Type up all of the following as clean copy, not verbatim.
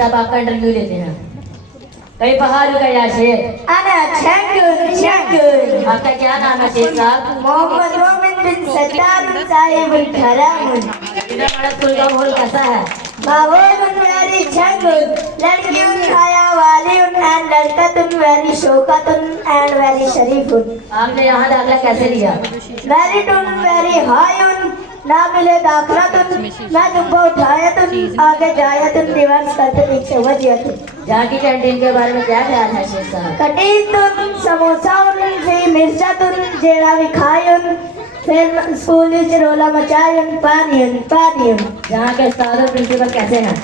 साहब आपका इंटरव्यू लेते हैं। कई पहाड़ का या शेर। अना शंकुर आपका क्या नाम है शेर साहब? मोहम्मद मोमिन बिन सत्तार साहिबुल करम। मदीना मॉडल स्कूल का माहौल कैसा है? माहौल वेरी शंकुर, लड़कियों छाया वाली एंड लड़कतुन वेरी शौकतुन एंड वेरी शरीफुन। आपने यहाँ दाखिला कैसे लिया? मेरिटुन वेरी हायुन, ना मिले दाखलतुन, ना जुब्बा उठायतुन, आगे जायतुन, रिवर्स करते पीछे वजियतुन। यहाँ की कैंटीन के बारे में क्या ख्याल है शेर साहब? कटीतुन समोसाउन फी मिर्चातुन जेड़ा भी खायुन, फिर स्कूल विच रोला मचायुन पानियुन। यहाँ के उस्ताद और प्रिंसिपल कैसे हैं?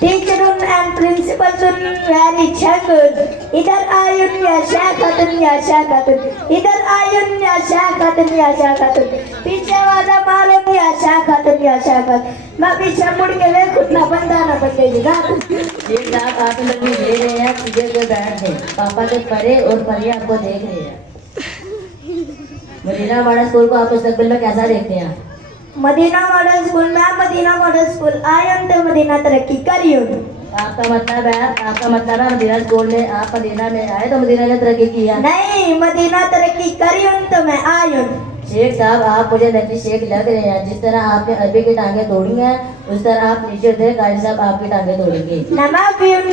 टीचरुन एंड प्रिंसिपलुन वेरी शंकुर। इधर आयुन या शाखतुन, इधर आयुन या शाखतुन, पीछे वाला मालूम या शाखत। मैं पीछे मुड़ के ले खुटना बंदा ना बंदे जगह। शेर साहब आप इंटरव्यू दे रहे हैं, सीधे पे बैठ गए। पापा तो परे और परे आपको देख रहे हैं। मदीना मॉडल स्कूल को आप मुस्तकबिल में कैसा देखते हैं? मदीना मॉडल स्कूल में मदीना मॉडल स्कूल आयन तो मदीना तरक्की करियो। आपका मतलब है मदीना स्कूल में आप मदीना में आए तो मदीना ने तरक्की की है? नहीं, मदीना तरक्की करियो तो मैं आयुन। शेख साहब आप मुझे नकली शेख लग रहे हैं। जिस तरह आपने अरबी की टांगे तोड़ी हैं उस तरह आप नीचे थे काजी साहब आपकी टांगे तोड़ेंगे। नमा पियून